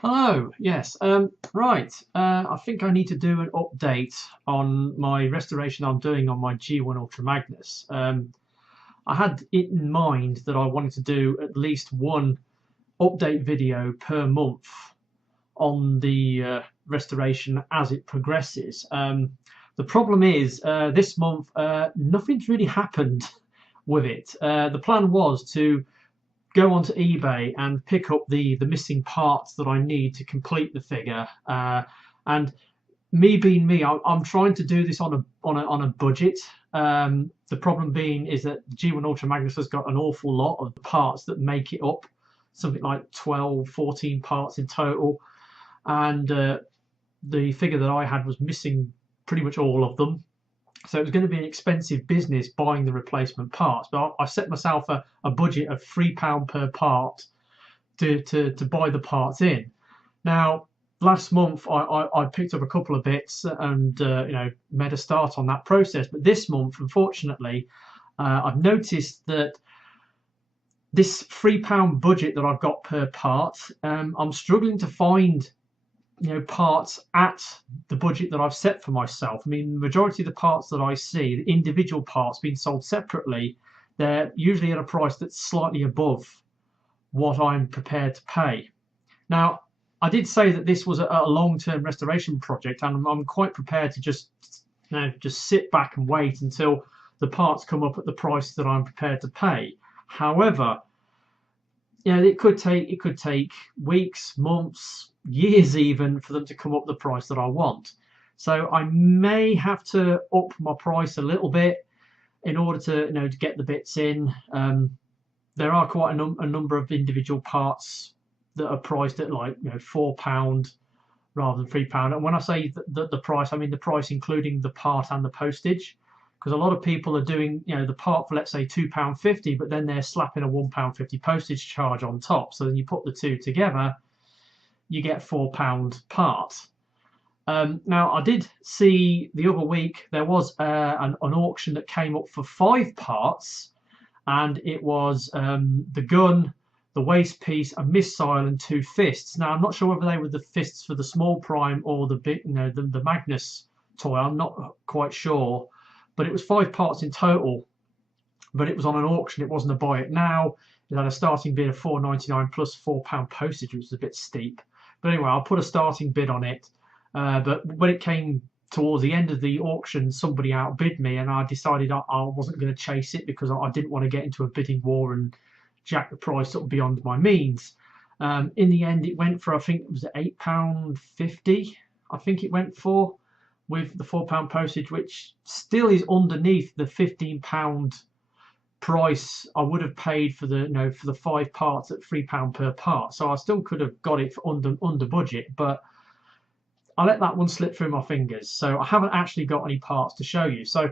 Hello, yes. Right. I think I need to do an update on my restoration I'm doing on my G1 Ultra Magnus. I had it in mind that I wanted to do at least one update video per month on the restoration as it progresses. The problem is this month nothing's really happened with it. The plan was to go onto eBay and pick up the missing parts that I need to complete the figure. And me being me, I'm trying to do this on a budget. The problem being is that G1 Ultra Magnus has got an awful lot of parts that make it up, something like 12, 14 parts in total. And the figure that I had was missing pretty much all of them. So it was going to be an expensive business buying the replacement parts. But I set myself a budget of £3 per part to buy the parts in. Now, last month I picked up a couple of bits and made a start on that process. But this month, unfortunately, I've noticed that this £3 budget that I've got per part, I'm struggling to find parts at the budget that I've set for myself. I mean, the majority of the parts that I see, the individual parts being sold separately, they're usually at a price that's slightly above what I'm prepared to pay. Now, I did say that this was a long-term restoration project, and I'm quite prepared to just sit back and wait until the parts come up at the price that I'm prepared to pay. However, it could take weeks, months, years even for them to come up the price that I want. So I may have to up my price a little bit in order to get the bits in. There are quite a number of individual parts that are priced at like £4 rather than £3. And when I say the price, I mean the price including the part and the postage. Because a lot of people are doing, the part for, let's say, £2.50, but then they're slapping a £1.50 postage charge on top. So then you put the two together, you get £4 part. Now, I did see the other week there was an auction that came up for 5 parts, and it was the gun, the waist piece, a missile, and 2 fists. Now, I'm not sure whether they were the fists for the small prime or the big, the Magnus toy. I'm not quite sure. But it was 5 parts in total, but it was on an auction. It wasn't a buy it now. It had a starting bid of £4.99 plus £4 postage, which was a bit steep. But anyway, I'll put a starting bid on it. But when it came towards the end of the auction, somebody outbid me, and I decided I wasn't going to chase it because I didn't want to get into a bidding war and jack the price up beyond my means. In the end, it went for, I think it was £8.50. I think it went for, with the £4 postage, which still is underneath the £15 price I would have paid for the 5 parts at £3 per part. So I still could have got it for under budget, but I let that one slip through my fingers. So I haven't actually got any parts to show you. So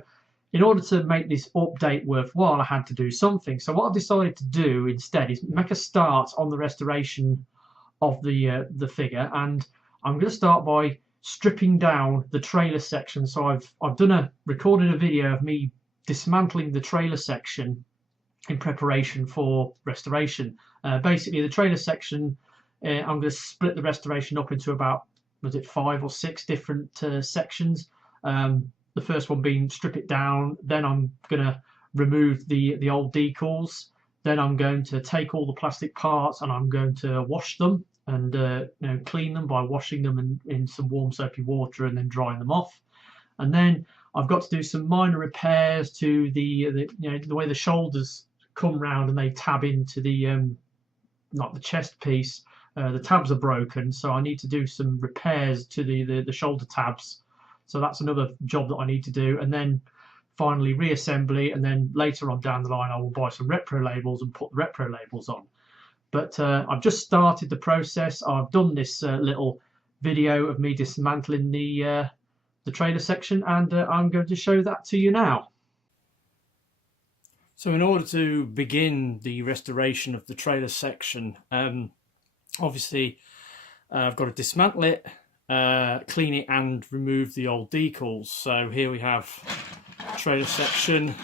in order to make this update worthwhile, I had to do something. So what I've decided to do instead is make a start on the restoration of the figure, and I'm going to start by stripping down the trailer section. So I've recorded a video of me dismantling the trailer section in preparation for restoration. Basically, the trailer section, I'm going to split the restoration up into about 5 or 6 different sections. The first one being strip it down, then I'm going to remove the old decals, then I'm going to take all the plastic parts and I'm going to wash them and clean them by washing them in some warm soapy water and then drying them off. And then I've got to do some minor repairs to the way the shoulders come round and they tab into the not the chest piece. The tabs are broken, so I need to do some repairs to the shoulder tabs. So that's another job that I need to do. And then finally reassembly, and then later on down the line I will buy some repro labels and put the repro labels on. But I've just started the process. I've done this little video of me dismantling the trailer section, and I'm going to show that to you now. So in order to begin the restoration of the trailer section, obviously I've got to dismantle it, clean it and remove the old decals. So here we have trailer section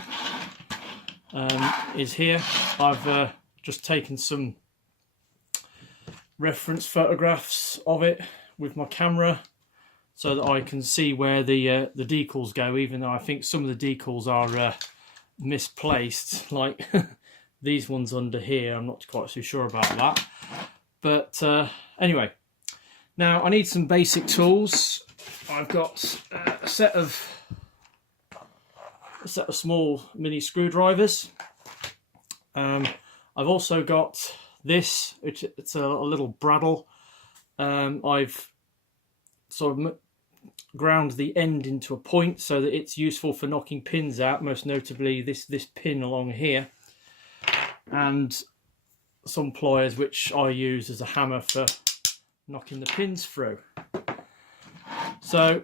is here. I've just taken some reference photographs of it with my camera so that I can see where the decals go, even though I think some of the decals are misplaced, like these ones under here. I'm not quite so sure about that. But anyway, now I need some basic tools. I've got a set of small mini screwdrivers. I've also got this, which it's a little bradawl. I've sort of ground the end into a point so that it's useful for knocking pins out, most notably this pin along here, and some pliers which I use as a hammer for knocking the pins through. So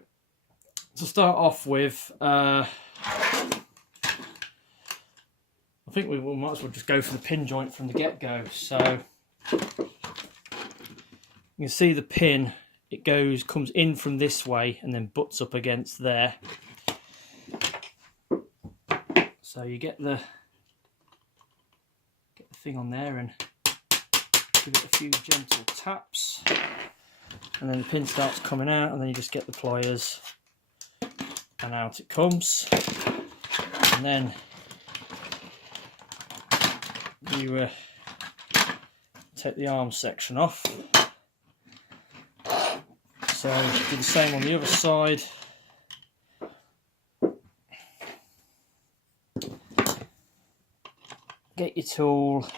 to start off with, I think we might as well just go for the pin joint from the get-go. So you can see the pin, it comes in from this way and then butts up against there. So you get the thing on there and give it a few gentle taps, and then the pin starts coming out, and then you just get the pliers and out it comes. And then you take the arm section off. So do the same on the other side. Get your tool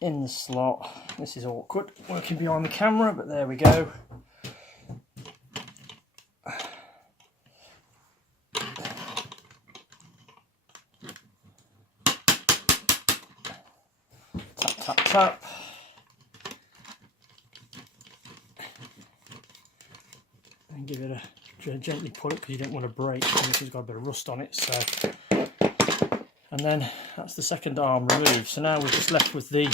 in the slot. This is awkward working behind the camera, but there we go. Tap, tap, tap. And give it a gently pull it, because you don't want to break, and this has got a bit of rust on it. So, and then that's the second arm removed. So now we're just left with the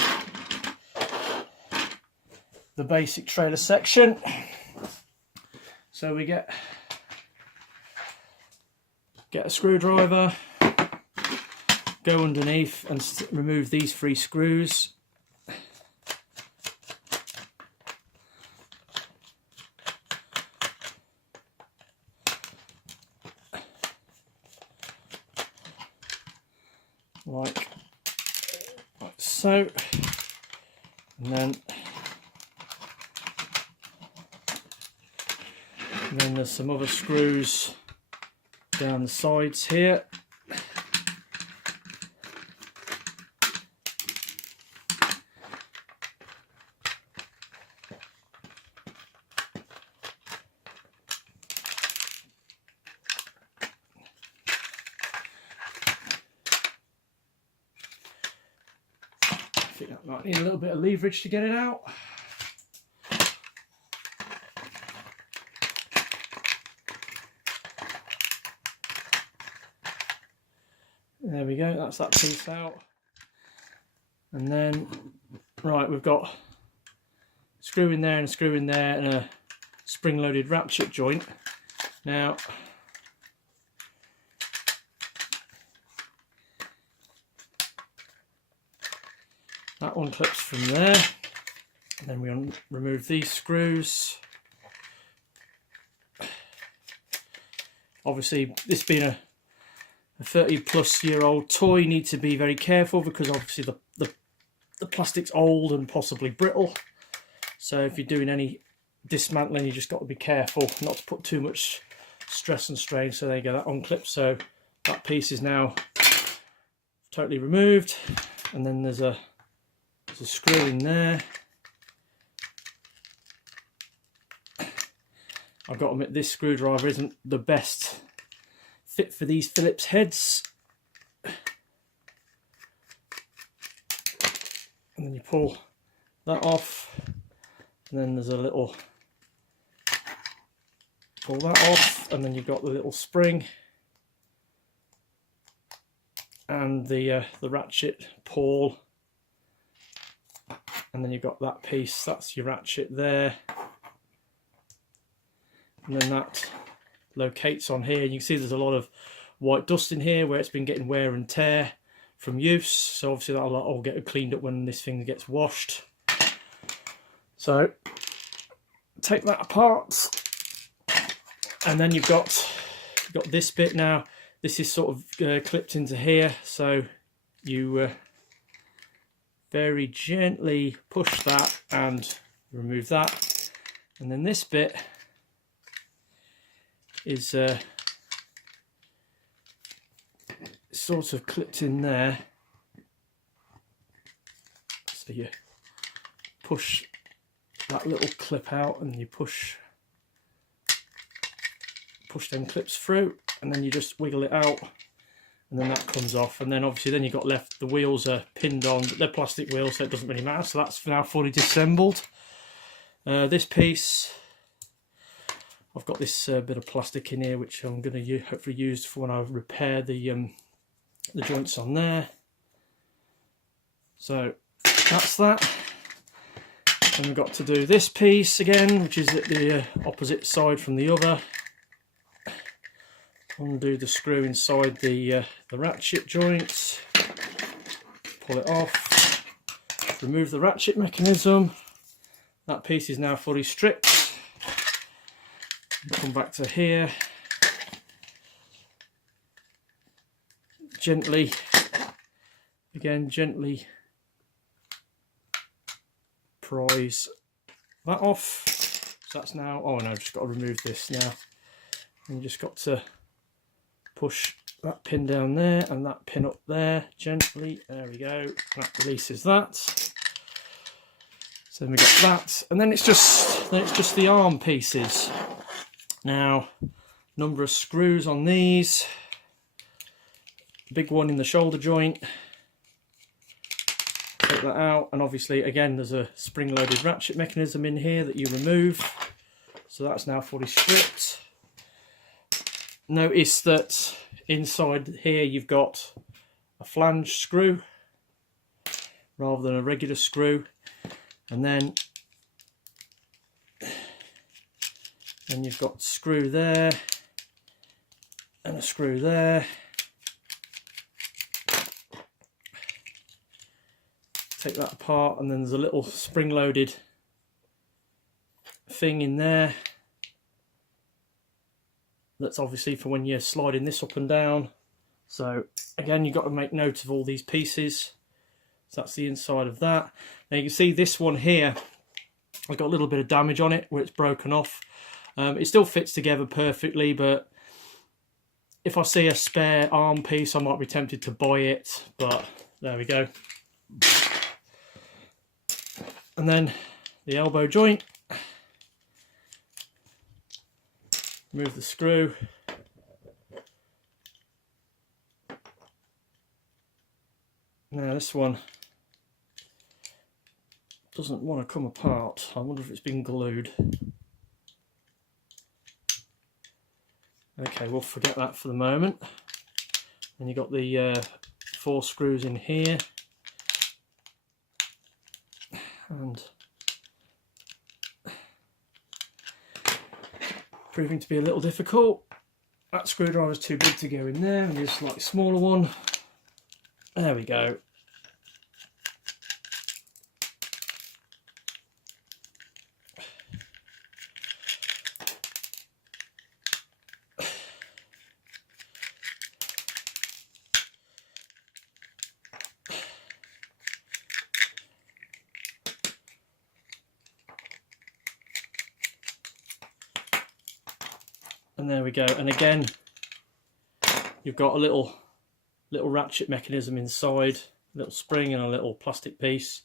basic trailer section. So we get a screwdriver, go underneath and remove these 3 screws. Like so, and then there's some other screws down the sides here. I think that might need a little bit of leverage to get it out. There we go, that's that piece out. And then, right, we've got a screw in there and a screw in there and a spring-loaded ratchet joint. Now, that one clips from there, and then we remove these screws. Obviously, this being a 30-plus-year-old toy, you need to be very careful, because obviously the plastic's old and possibly brittle. So if you're doing any dismantling, you just got to be careful not to put too much stress and strain. So there you go, that unclips. So that piece is now totally removed, and then there's a screw in there. I've got to admit, this screwdriver isn't the best fit for these Phillips heads. And then you pull that off, and then there's a little, pull that off, and then you've got the little spring and the ratchet pawl. And then you've got that piece, that's your ratchet there. And then that locates on here. And you can see there's a lot of white dust in here where it's been getting wear and tear from use, so obviously that'll all get cleaned up when this thing gets washed. So take that apart, and then you've got this bit now. This is sort of clipped into here, so you very gently push that and remove that, and then this bit is sort of clipped in there, so you push that little clip out and you push them clips through, and then you just wiggle it out, and then that comes off, and then obviously then you've got left, the wheels are pinned on, but they're plastic wheels, so it doesn't really matter. So that's now fully disassembled. This piece, I've got this bit of plastic in here which I'm going to hopefully use for when I repair the joints on there. So that's that. And we've got to do this piece again, which is at the opposite side from the other. Undo the screw inside the ratchet joints, pull it off, remove the ratchet mechanism. That piece is now fully stripped. Come back to here, gently prise that off. So that's now, oh no, I've just got to remove this now. And you just got to push that pin down there and that pin up there gently. There we go. That releases that. So then we got that, and then it's just the arm pieces. Now, number of screws on these. Big one in the shoulder joint. Take that out, and obviously again there's a spring-loaded ratchet mechanism in here that you remove. So that's now fully stripped. Notice that inside here you've got a flange screw rather than a regular screw, and then you've got a screw there and a screw there. Take that apart, and then there's a little spring-loaded thing in there. That's obviously for when you're sliding this up and down. So again, you've got to make note of all these pieces. So that's the inside of that. Now you can see this one here, I've got a little bit of damage on it where it's broken off. It still fits together perfectly, but if I see a spare arm piece, I might be tempted to buy it, but there we go. And then the elbow joint. Remove the screw. Now this one doesn't want to come apart. I wonder if it's been glued. Okay, we'll forget that for the moment. And you've got the 4 screws in here. And proving to be a little difficult. That screwdriver is too big to go in there, and there's a slightly smaller one. There we go. And there we go. And again, you've got a little ratchet mechanism inside, a little spring and a little plastic piece.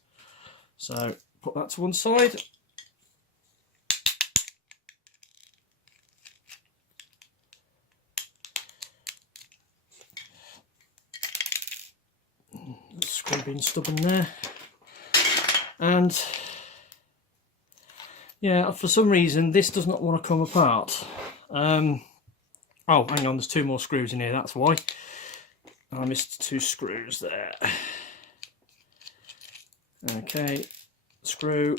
So put that to one side. The screw being stubborn there. And yeah, for some reason this does not want to come apart. Oh, hang on, there's 2 more screws in here, that's why. I missed 2 screws there. Okay, screw.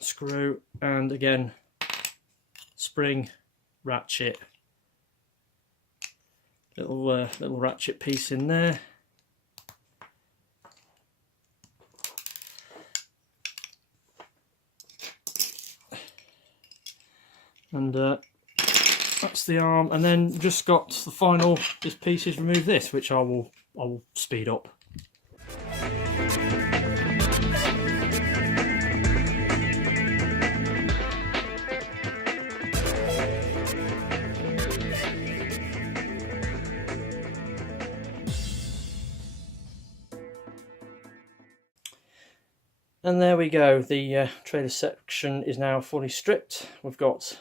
Screw, and again, spring, ratchet, little ratchet piece in there. And that's the arm, and then just got the final piece is remove this, which I will speed up. And there we go, the trailer section is now fully stripped. We've got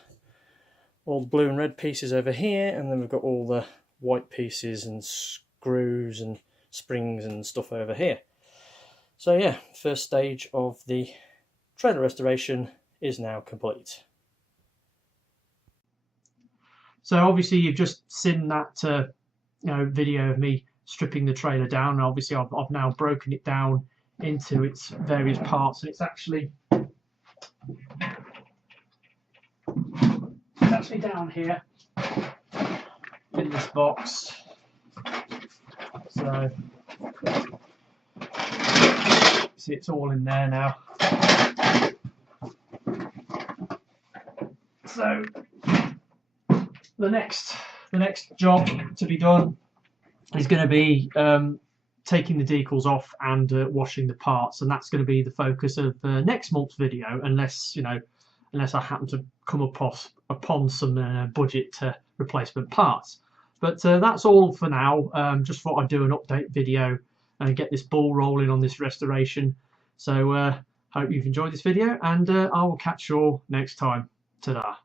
all the blue and red pieces over here, and then we've got all the white pieces and screws and springs and stuff over here. So yeah, first stage of the trailer restoration is now complete. So obviously you've just seen that video of me stripping the trailer down, and obviously I've now broken it down into its various parts, and it's actually down here in this box. So see, it's all in there now. So the next job to be done is going to be taking the decals off and washing the parts, and that's going to be the focus of next month's video, unless I happen to come upon some budget replacement parts. But that's all for now. Just thought I'd do an update video and get this ball rolling on this restoration. So hope you've enjoyed this video, and I will catch you all next time. Ta-da.